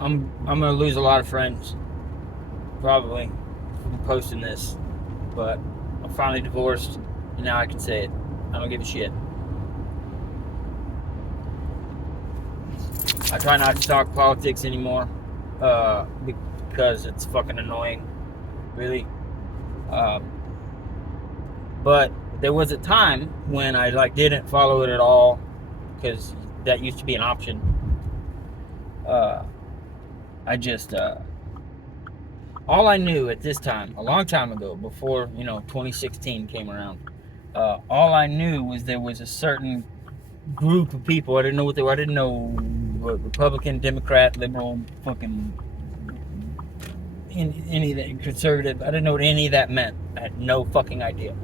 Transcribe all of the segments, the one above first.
I'm gonna lose a lot of friends, probably, from posting this. But I'm finally divorced, and now I can say it. I don't give a shit. I try not to talk politics anymore, because it's fucking annoying, really. Um, but there was a time when I didn't follow it at all, because that used to be an option. Uh, I just all I knew at this time, a long time ago, before 2016 came around, all I knew was there was a certain group of people. I didn't know what they were. I didn't know what Republican, Democrat, liberal, fucking any of that, conservative. I didn't know what any of that meant. I had no fucking idea.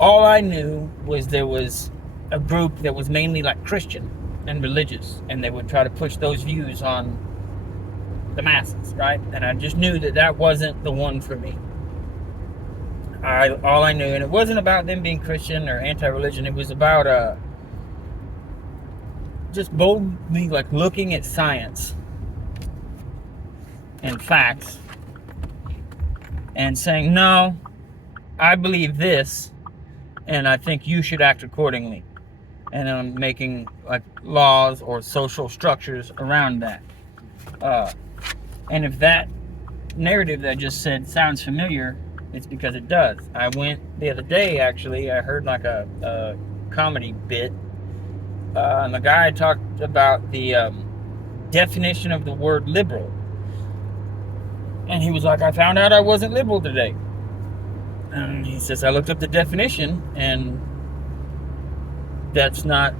All I knew was there was a group that was mainly Christian and religious, and they would try to push those views on the masses, right? And I just knew that wasn't the one for me. All I knew, and it wasn't about them being Christian or anti-religion. It was about just boldly looking at science and facts and saying, no, I believe this, and I think you should act accordingly. And I'm making laws or social structures around that. And if that narrative that I just said sounds familiar, it's because it does. I went the other day, actually, I heard a comedy bit, and the guy talked about the definition of the word liberal. And he was like, I found out I wasn't liberal today. And he says, I looked up the definition, and that's not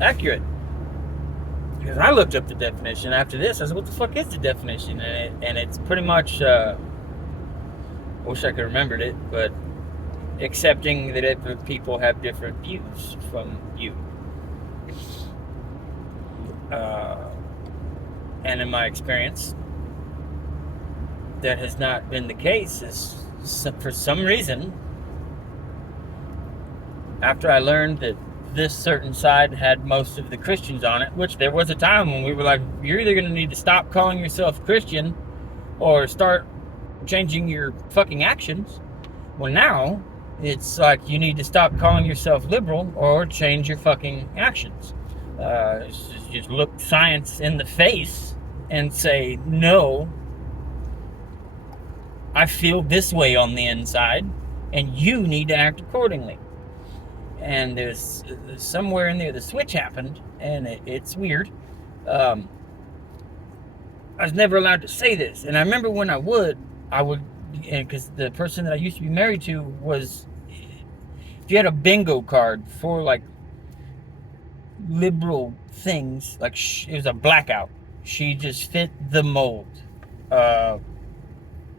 accurate. Because I looked up the definition after this. I said, what the fuck is the definition? And it's pretty much, I wish I could have remembered it, but accepting that people have different views from you. And in my experience, that has not been the case. For some reason, after I learned that this certain side had most of the Christians on it, which there was a time when we were like, you're either going to need to stop calling yourself Christian or start changing your fucking actions. Well, now it's like you need to stop calling yourself liberal or change your fucking actions. Just look science in the face and say, no, I feel this way on the inside, and you need to act accordingly. And there's somewhere in there the switch happened, and it's weird. I was never allowed to say this, and I remember when I would, because the person that I used to be married to was, if you had a bingo card for liberal things, it was a blackout. She just fit the mold,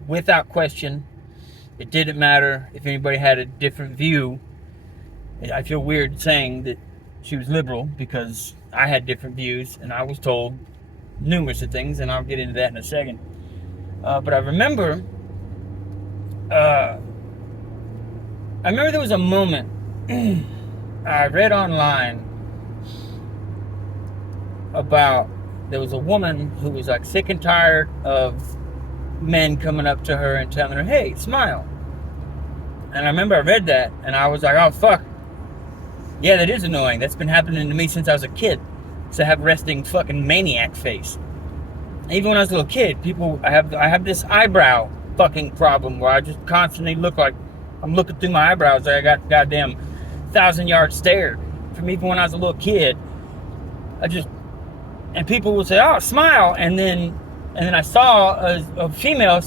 without question. It didn't matter if anybody had a different view. I feel weird saying that she was liberal because I had different views and I was told numerous of things, and I'll get into that in a second. But I remember there was a moment I read online about, there was a woman who was sick and tired of men coming up to her and telling her, hey, smile. And I remember I read that and I was like, oh fuck, yeah, that is annoying. That's been happening to me since I was a kid. So I have resting fucking maniac face. Even when I was a little kid, I have this eyebrow fucking problem where I just constantly look like I'm looking through my eyebrows like I got goddamn 1,000-yard stare. From even when I was a little kid, and people would say, oh, smile, and then I saw a female,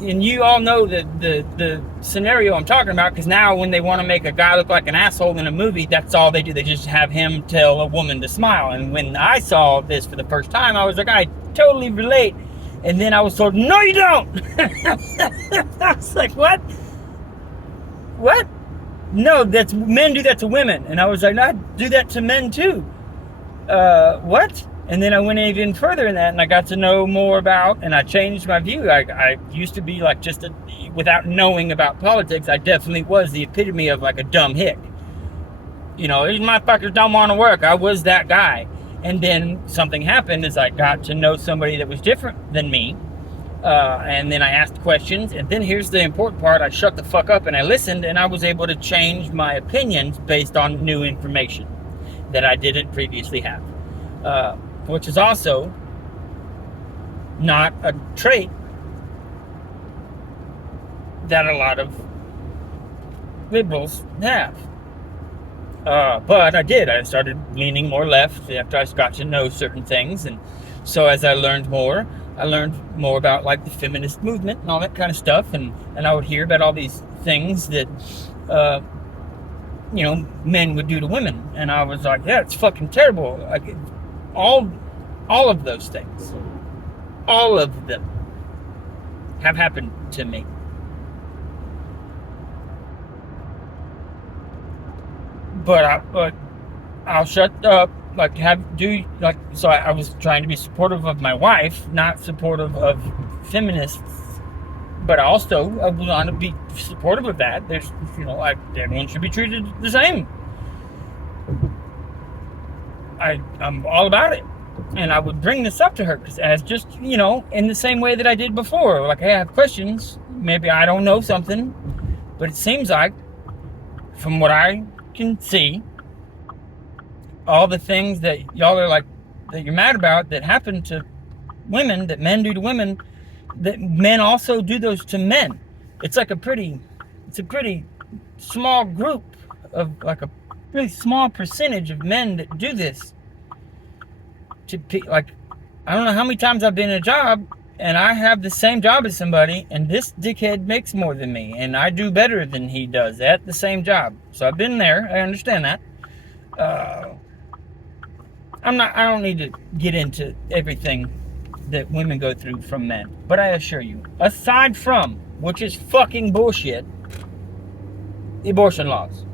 and you all know the scenario I'm talking about, because now when they want to make a guy look like an asshole in a movie, that's all they do. They just have him tell a woman to smile. And when I saw this for the first time, I was like, I totally relate. And then I was told, no, you don't. I was like, what? What? No, men do that to women. And I was like, no, I do that to men too. What? And then I went even further in that, and I got to know more about, and I changed my view. I used to be without knowing about politics, I definitely was the epitome of a dumb hick. These motherfuckers don't want to work. I was that guy. And then something happened as I got to know somebody that was different than me. And then I asked questions. And then here's the important part. I shut the fuck up and I listened, and I was able to change my opinions based on new information that I didn't previously have. Which is also not a trait that a lot of liberals have. But I did. I started leaning more left after I got to know certain things. And so as I learned more about like the feminist movement and all that kind of stuff. And I would hear about all these things that, men would do to women. And I was like, yeah, it's fucking terrible. Like, all of those things, all of them have happened to me. But I'll shut up. So I was trying to be supportive of my wife, not supportive of feminists. But I want to be supportive of that. There's, everyone should be treated the same. I'm all about it. And I would bring this up to her as just, in the same way that I did before. Like, hey, I have questions. Maybe I don't know something. But it seems like, from what I can see, all the things that y'all are like, that you're mad about, that happen to women, that men do to women, that men also do those to men. It's a pretty small group of, like, a really small percentage of men that do this. I don't know how many times I've been in a job and I have the same job as somebody, and this dickhead makes more than me, and I do better than he does at the same job. So I've been there. I understand that. I don't need to get into everything that women go through from men. But I assure you, aside from, which is fucking bullshit, abortion laws.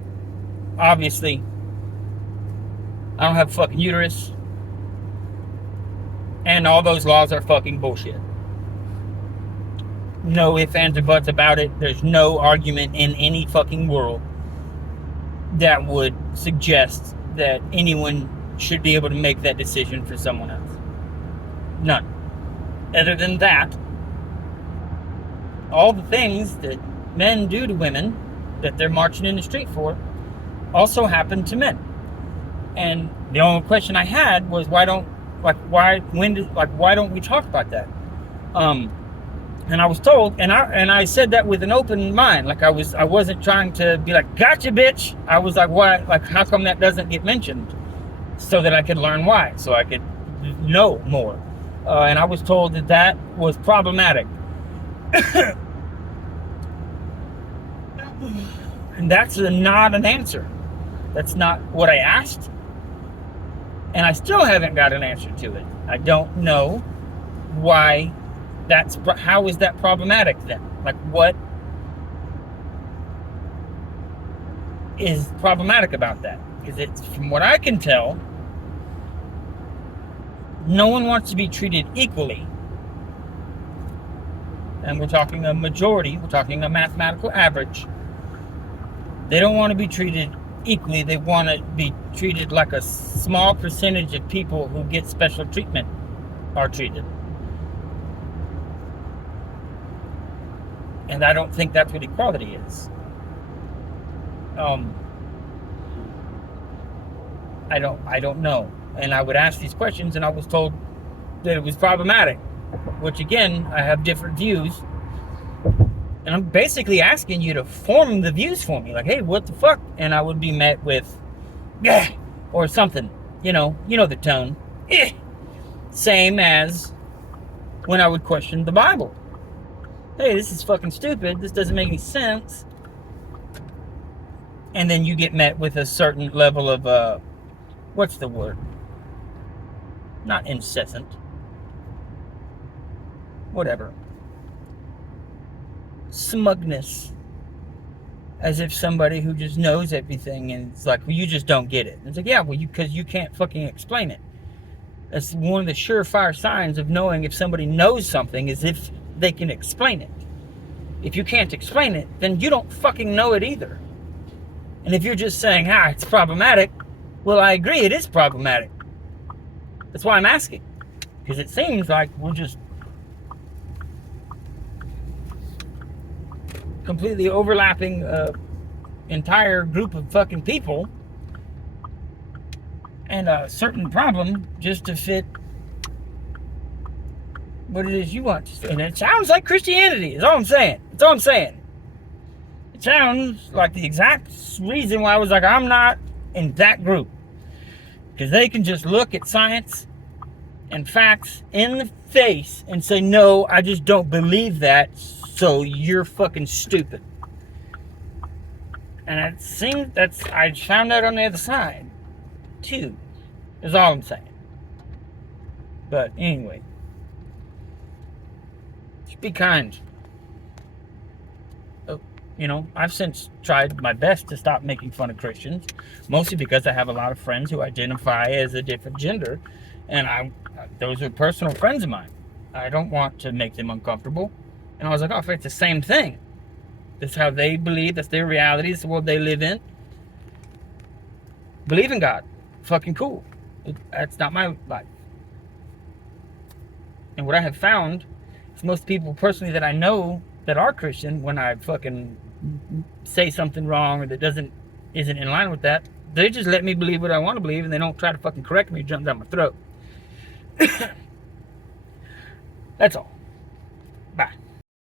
Obviously, I don't have a fucking uterus. And all those laws are fucking bullshit. No ifs, ands, or buts about it. There's no argument in any fucking world that would suggest that anyone should be able to make that decision for someone else. None. Other than that, all the things that men do to women that they're marching in the street for also happen to men. And the only question I had was, why don't we talk about that? And I was told, and I said that with an open mind. Like, I wasn't trying to be like, gotcha, bitch. I was like, why? Like, how come that doesn't get mentioned? So that I could learn why, so I could know more. And I was told that was problematic. And that's not an answer. That's not what I asked. And I still haven't got an answer to it. I don't know why how is that problematic then? Like, what is problematic about that? Because it's, from what I can tell, no one wants to be treated equally. And we're talking a majority, we're talking a mathematical average. They don't want to be treated equally. They want to be treated like a small percentage of people who get special treatment are treated. And I don't think that's what equality is. I don't know. And I would ask these questions, and I was told that it was problematic, which, again, I have different views. And I'm basically asking you to form the views for me. Like, hey, what the fuck? And I would be met with, yeah, or something. You know the tone. Same as when I would question the Bible. Hey, this is fucking stupid. This doesn't make any sense. And then you get met with a certain level of, what's the word? Not incessant. Whatever. Smugness. As if somebody who just knows everything, and it's like, well, you just don't get it. And it's like, yeah, well, because you can't fucking explain it. That's one of the surefire signs of knowing if somebody knows something, is if they can explain it. If you can't explain it, then you don't fucking know it either. And if you're just saying, it's problematic, well, I agree, it is problematic. That's why I'm asking. Because it seems like we're just completely overlapping entire group of fucking people and a certain problem just to fit what it is you want to say. And it sounds like Christianity, is all I'm saying. That's all I'm saying. It sounds like the exact reason why I was like, I'm not in that group. Because they can just look at science and facts in the face and say, no, I just don't believe that, so you're fucking stupid. And it seems I found out on the other side, too, is all I'm saying. But anyway, just be kind. You know, I've since tried my best to stop making fun of Christians, mostly because I have a lot of friends who identify as a different gender, and those are personal friends of mine. I don't want to make them uncomfortable. And I was like, oh, it's the same thing. That's how they believe. That's their reality. It's the world they live in. Believe in God. Fucking cool. That's not my life. And what I have found is most people personally that I know that are Christian, when I fucking say something wrong or that isn't in line with that, they just let me believe what I want to believe, and they don't try to fucking correct me or jump down my throat. That's all.